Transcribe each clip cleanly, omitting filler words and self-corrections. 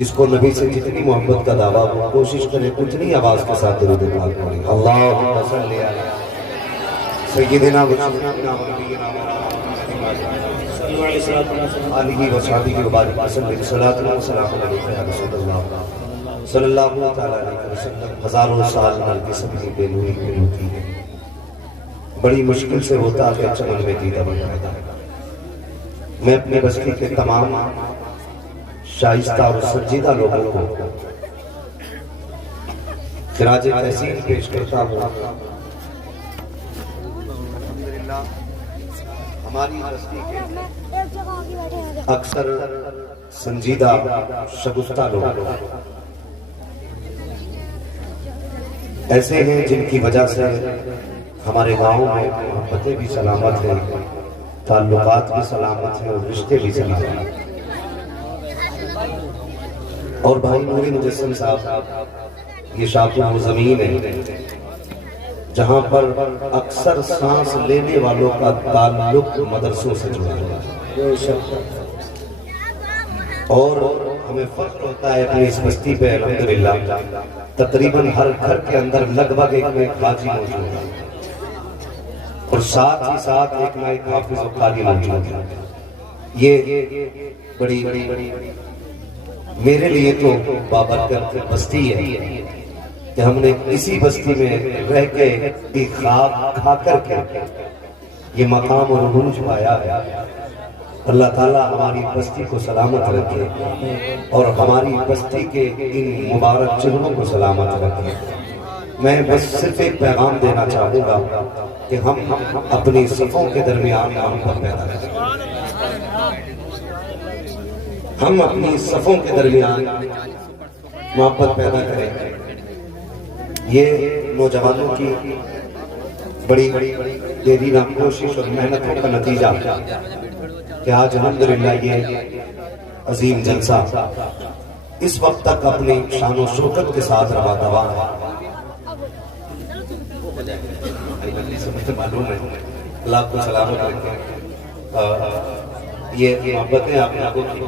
اس کو نبی سے جتنی محبت کا دعویٰ ہو کوشش کریں اتنی آواز کے ساتھ درود پاک پڑھیں۔ اللہم صلی علی سیدنا و نبینا و نبینا آلہ و صحبہ و بارک وسلم صلاۃ و سلام علیک یا رسول اللہ صلی اللہ تعالی علیہ وسلم۔ ہزاروں سال نال قسم کی بے نوری میں ہوتی ہے، بڑی مشکل سے ہوتا ہے چمن میں دیدہ بن پیدا۔ میں اپنے بستی کے تمام شائستہ اور سنجیدہ لوگوں کو خراج تحسین پیش کرتا ہوں۔ الحمدللہ ہماری بستی کے اکثر سنجیدہ شگفتہ لوگ ایسے ہیں جن کی وجہ سے ہمارے گاؤں میں محبتیں بھی سلامت ہیں، تعلقات بھی سلامت ہیں اور رشتے بھی سلامت ہیں۔ اور بھائی نوری مجسم صاحب یہ شاپور وہ زمین ہے جہاں پر اکثر سانس لینے والوں کا تعلق مدرسوں سے جڑا ہے، اور ہمیں فخر ہوتا ہے اپنی اس بستی پہ الحمدللہ تقریباً ہر گھر کے اندر لگ بھگ ایک نہ ایک حاجی موجود ہے اور ساتھ ہی ساتھ ایک نہ ایک حافظ و قاری موجود ہے۔ یہ بڑی میرے لیے تو بابرکت بستی ہے کہ ہم نے اسی بستی میں رہ کے ایک خواب کھا کر کے یہ مقام اور عروج پایا ہے۔ اللہ تعالیٰ ہماری بستی کو سلامت رکھے اور ہماری بستی کے ان مبارک چہروں کو سلامت رکھے۔ میں بس صرف ایک پیغام دینا چاہوں گا کہ ہم اپنی صفوں کے درمیان محبت پیدا کریں، ہم اپنی صفوں کے درمیان محبت پیدا کریں۔ یہ نوجوانوں کی بڑی دیرینہ کوشش اور محنتوں کا نتیجہ کہ آج الحمدللہ یہ عظیم جلسہ اس وقت تک اپنی شان و شوکت کے ساتھ روا دوا ہے۔ معلوم ہے اللہ آپ کو سلامت رکھے۔ یہ محبتیں آپ نے کی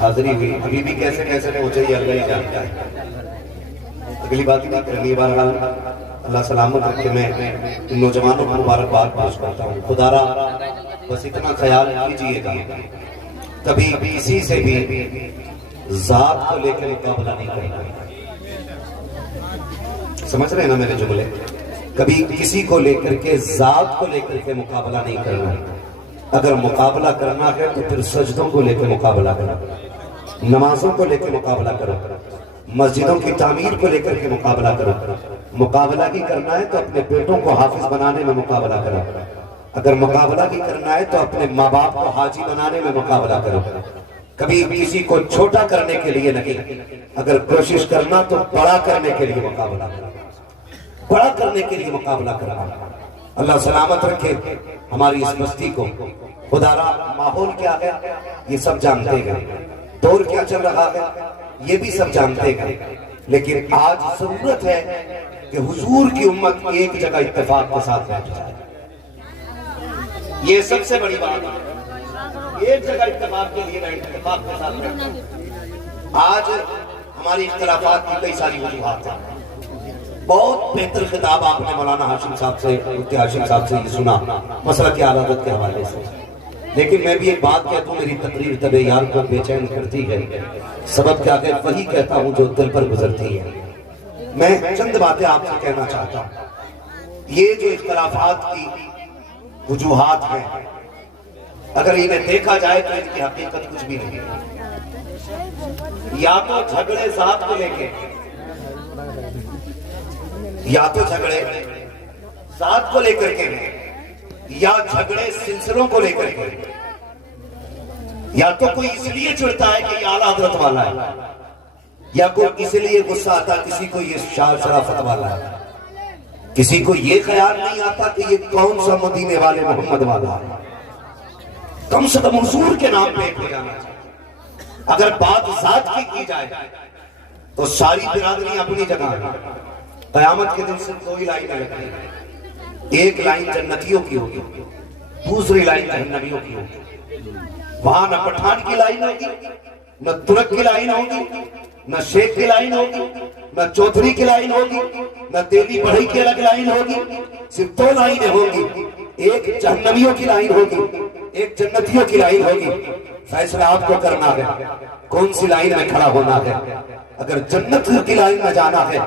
حاضری ہوئی، ابھی بھی کیسے پہنچے یہ اللہ ہی جانتا ہے۔ اگلی بات نہیں کرنی، بہرحال اللہ سلامت رکھے۔ میں ان نوجوانوں کو مبارکباد پیش کرتا ہوں۔ خدا را بس اتنا خیال کیجیے گا کبھی کسی سے بھی ذات کو لے کے مقابلہ نہیں کرنا، سمجھ رہے ہیں نا میرے جملے؟ کبھی کسی کو لے کر کے ذات کو لے کر کے مقابلہ نہیں کرنا۔ اگر مقابلہ کرنا ہے تو پھر سجدوں کو لے کے مقابلہ کرو، نمازوں کو لے کے مقابلہ کرو، مسجدوں کی تعمیر کو لے کر کے مقابلہ کرو۔ مقابلہ کی کرنا ہے تو اپنے بیٹوں کو حافظ بنانے میں مقابلہ کرو، اگر مقابلہ کی کرنا ہے تو اپنے ماں باپ کو حاجی بنانے میں مقابلہ کرو۔ کبھی کسی کو چھوٹا کرنے کے لیے نہیں، اگر کوشش کرنا تو بڑا کرنے کے لیے مقابلہ کرو، بڑا کرنے کے لیے مقابلہ کرنا۔ اللہ سلامت رکھے ہماری اس بستی کو۔ خدا را ماحول کیا ہے یہ سب جانتے ہیں، دور کیا چل رہا ہے یہ بھی سب جانتے ہیں، لیکن آج ضرورت ہے کہ حضور کی امت ایک جگہ اتفاق کے ساتھ بیٹھ جائے۔ یہ سب سے بڑی بات ہے، ایک جگہ اتفاق کے لیے اتفاق کے ساتھ بیٹھ جائے۔ آج ہماری اختلافات کی کئی ساری وجوہات ہیں۔ بہت بہتر خطاب آپ نے مولانا ہاشم صاحب سے، مفتی ہاشم صاحب سے یہ سنا مسئلہ کی عادت کے حوالے سے، لیکن میں بھی ایک بات کہتا ہوں، میری تقریر طبع یار کو بے چین کرتی ہے، سبب کیا کہ وہی کہتا ہوں جو دل پر گزرتی ہے۔ میں چند باتیں آپ سے کہنا چاہتا ہوں۔ یہ جو اختلافات کی وجوہات ہیں اگر انہیں دیکھا جائے تو ان کی حقیقت کچھ بھی نہیں ہے۔ یا تو جھگڑے ذات کو لے کے، یا تو جھگڑے ذات کو لے کر کے، یا جھگڑے سلسلوں کو لے کر کے، یا تو کوئی اس لیے چڑھتا ہے کہ یہ اعلیٰ حضرت والا ہے، یا کوئی اس لیے غصہ آتا کسی کو یہ شان شرافت والا ہے، کسی کو یہ خیال نہیں آتا کہ یہ کون سا مدینے والے محمد والا ہے۔ کم سے کم حضور کے نام پہ ایک ہو جانا چاہیے۔ اگر بات ذات کی جائے تو ساری برادری اپنی جگہ ہے۔ قیامت کے دن سے دو ہی لائنیں لگیں گی، ایک لائن جنتیوں کی ہوگی، دوسری لائن جہنمیوں کی ہوگی۔ وہاں نہ پٹھان کی لائن ہوگی نہ ترک کی لائن ہوگی، نہ شیخ کی لائن ہوگی، نہ چودھری کی لائن ہوگی، نہ تیلی بڑھئی کی الگ لائن ہوگی، صرف دو لائنیں ہوگی، ایک جہنمیوں کی لائن ہوگی، ایک جنتیوں کی لائن ہوگی۔ فیصلہ آپ کو کرنا ہے کون سی لائن میں کھڑا ہونا ہے۔ اگر جنت کی لائن میں جانا ہے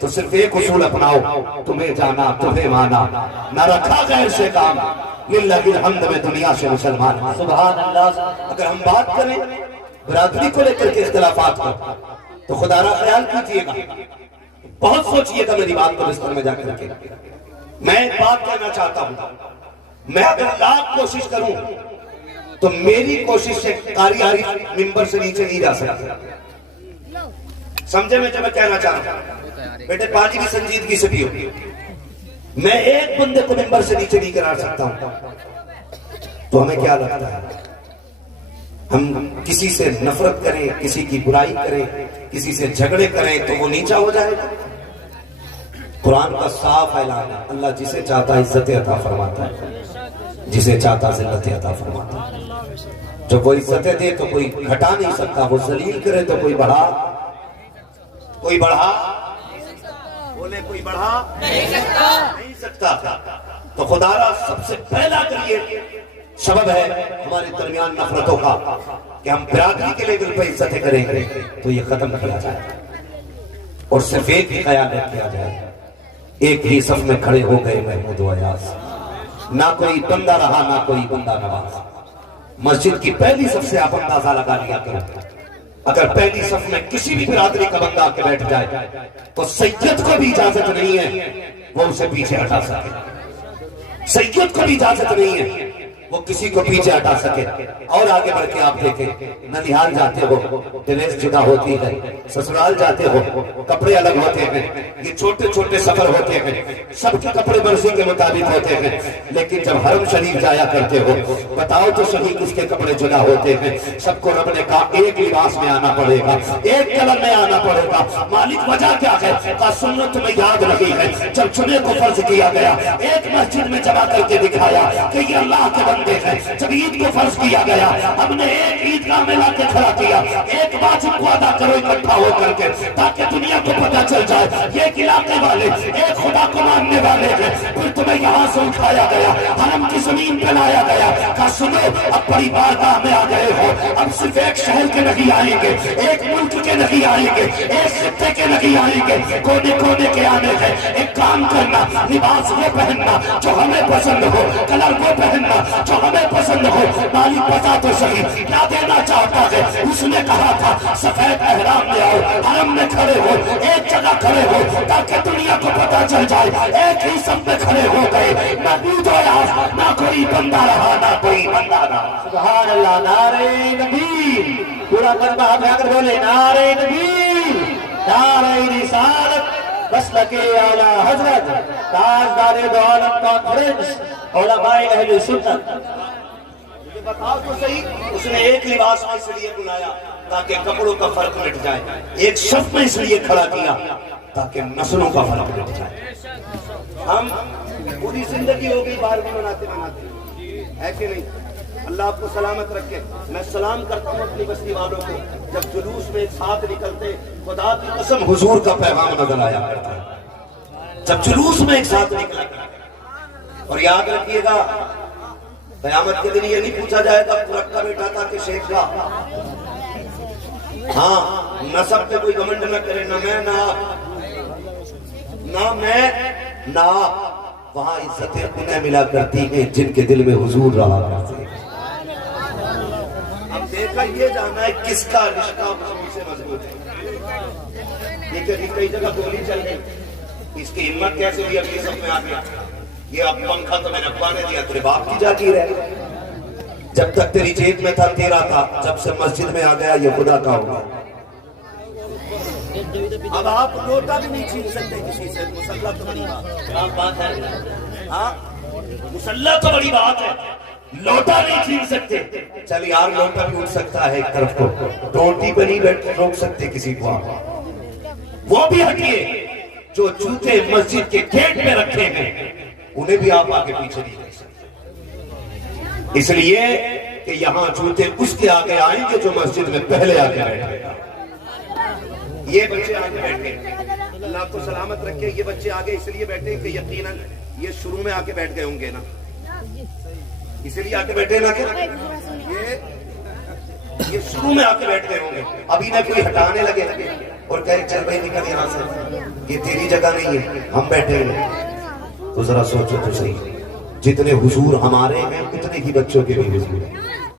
تو صرف ایک اصول اپناؤ، تمہیں جانا تمہیں مانا، نہ رکھا غیر سے کام، للہ الحمد میں دنیا سے مسلمان ہیں۔ سبحان اللہ۔ اگر ہم بات کریں برادری کو لے کر کے اختلافات کا تو خدا را خیال کیجئے گا، بہت سوچئے گا میری بات کو بستر میں جا کر کے۔ میں ایک بات کہنا چاہتا ہوں، میں اگر لاکھ کوشش کروں تو میری کوشش سے قاری عارف ممبر سے نیچے نہیں جا سکتا۔ سمجھے میں جو میں کہنا چاہ رہا ہوں؟ بیٹے پانی بھی سنجیدگی سے پیو۔ میں ایک بندے کو ممبر سے نیچے نہیں کرا سکتا ہوں تو ہمیں کیا لگتا ہے؟ ہم کسی سے نفرت کریں، کسی کی برائی کریں، کسی سے جھگڑے کریں تو وہ نیچا ہو جائے گا؟ قرآن کا صاف اعلان ہے، اللہ جسے چاہتا عزت عطا فرماتا ہے، جسے چاہتا ذلت عطا فرماتا ہے۔ جب وہ عزت دے تو کوئی گھٹا نہیں سکتا، وہ ذلیل کرے تو کوئی بڑھا بولے کوئی بڑھا نہیں سکتا۔ تو خدا را سب سے پہلا اگر یہ سبب ہے ہمارے درمیان نفرتوں کا کہ ہم برادری کے لیول پہ عزتیں کریں گے تو یہ ختم کیا جائے اور صرف ایک ہی خیال کیا جائے، ایک ہی صف میں کھڑے ہو گئے محمود و ایاز، نہ کوئی بندہ رہا نہ کوئی بندہ نواز۔ مسجد کی پہلی صف سے آپ اندازہ لگا لیا کرو، اگر پہلی صف میں کسی بھی برادری کا بندہ آ کے بیٹھ جائے تو سید کو بھی اجازت نہیں ہے وہ اسے پیچھے ہٹا سکے، سید کو بھی اجازت نہیں ہے وہ کسی کو پیچھے ہٹا سکے۔ اور آگے بڑھ کے آپ دیکھیں، ننیہال جاتے ہو ڈریس جدا ہوتی ہے، سسرال جاتے ہو کپڑے الگ ہوتے ہیں، یہ چھوٹے چھوٹے سفر ہوتے ہیں، سب کے کپڑے مرضی کے مطابق ہوتے ہیں، لیکن جب حرم شریف جایا کرتے ہو بتاؤ تو صحیح کس کے کپڑے جدا ہوتے ہیں؟ سب کو رب نے کہا ایک لباس میں آنا پڑے گا، ایک کلر میں آنا پڑے گا۔ مالک وجہ کیا ہے؟ کہا سنت میں یاد رہی ہے، جب جمعے کو فرض کیا گیا ایک مسجد میں جمع کر کے دکھایا کہ یہ اللہ کے بندے ہیں۔ جب عید کو فرض کیا گیا ہم نے ایک عیدگاہ میں لا کے کھڑا کیا، ایک واجب کو ادا کرو اکٹھا ہو کر کے تاکہ دنیا کو پتہ چل جائے یہ ایک علاقے والے ایک خدا کو ماننے والے ہیں۔ پھر تمہیں یہاں سے اٹھایا گیا، حرم کی زمین پہ لایا گیا، کہا سنو اب بڑی بارگاہ میں آ گئے ہو، اب صرف ایک شہر کے نہیں آئیں گے، ایک ملک کے نہیں آئیں گے، ایک خطے کے نہیں آئیں گے، کونے کونے کے آنے ہیں۔ ایک کام کرنا، لباس وہ پہننا جو ہمیں پسند ہو، کلر وہ پہننا جو ہمیں پسند ہو۔ مالک بتا تو صحیح کیا دینا چاہتا ہے؟ اس نے کہا تھا سفید احرام لے آؤ، حرم میں کھڑے ہو، ایک جگہ کھڑے ہو تاکہ دنیا کو پتہ چل جائے ایک ہی سب میں کھڑے ہو گئے، نہ دودھ و یاس، نہ کوئی بندہ رہا نہ کوئی بندہ رہا۔ سبحان اللہ۔ نعرہ نبی، پورا کلمہ ہمیں اگر بولے نعرہ نبی، نعرہ رسالت، مسلک اعلی حضرت تاجدار دو عالم کانفرنس علماء اہل سنت۔ بتاؤ تو صحیح، اس نے ایک لباس میں اس لیے بلایا تاکہ کپڑوں کا فرق مٹ جائے، ایک صف میں اس لیے کھڑا کیا تاکہ نسلوں کا فرق مٹ جائے۔ ہم پوری زندگی ہو گئی باہر بھی بناتے ہے کہ نہیں؟ اللہ آپ کو سلامت رکھے۔ میں سلام کرتا ہوں اپنی بستی والوں کو، جب جلوس میں ایک ساتھ نکلتے خدا کی قسم حضور کا پیغام نظر آیا کرتا ہے جب جلوس میں ایک ساتھ نکلا۔ اور یاد رکھیے گا قیامت کے دن یہ نہیں پوچھا جائے گا پورک کا بیٹا تھا کہ شیخ کا۔ ہاں نسب پہ کوئی گھمنڈ نہ کرے، نہ میں نہ وہاں عزتیں انہیں ملا کرتی ہیں جن کے دل میں حضور رہا کرتے ہیں۔ اب دیکھا یہ جانا ہے کس کا رشتہ حضور سے مضبوط ہے۔ یہ کئی جگہ گولی چل گئی، اس کی ہمت کیسے ہوئی اپنی سب میں آ گیا؟ یہ اب پنکھا تو میں نے ابا نے دیا، تیرے باپ کی جاگیر ہے، جب تک تیری جیب میں تھا تیرا تھا، جب سے مسجد میں آ گیا یہ خدا کا ہوگا۔ اب آپ لوٹا بھی نہیں چھین سکتے کسی سے، مسلح تو بڑی بات ہے، ہاں مسلح تو بڑی بات ہے، لوٹا نہیں چھین سکتے۔ چل یار لوٹا بھی اٹھ سکتا ہے ایک طرف کو، ٹونٹی پہ نہیں روک سکتے کسی کو آپ، وہ بھی ہٹیے جو جوتے مسجد کے گیٹ میں رکھے ہیں انہیں بھی آپ آگے پیچھے نہیں کر سکتے۔ اس لیے کہ یہاں جوتے اس کے آگے آئیں گے جو مسجد میں پہلے آگے بیٹھے گا۔ یہ بچے آگے بیٹھے، اللہ آپ کو سلامت رکھے، یہ بچے آگے اس لیے بیٹھے کہ یقیناً یہ شروع میں آگے بیٹھ گئے ہوں گے نا، اس لیے آگے بیٹھے نا کہ یہ شروع میں آگے بیٹھ گئے ہوں گے، ابھی نہ کوئی ہٹانے لگے اور کہے چل بھائی نکل یہاں سے، یہ تیری جگہ نہیں ہے، ہم بیٹھے ہیں۔ تو ذرا سوچو تو صحیح، جتنے حضور ہمارے ہیں اتنے ہی بچوں کے بھی حضور ہیں۔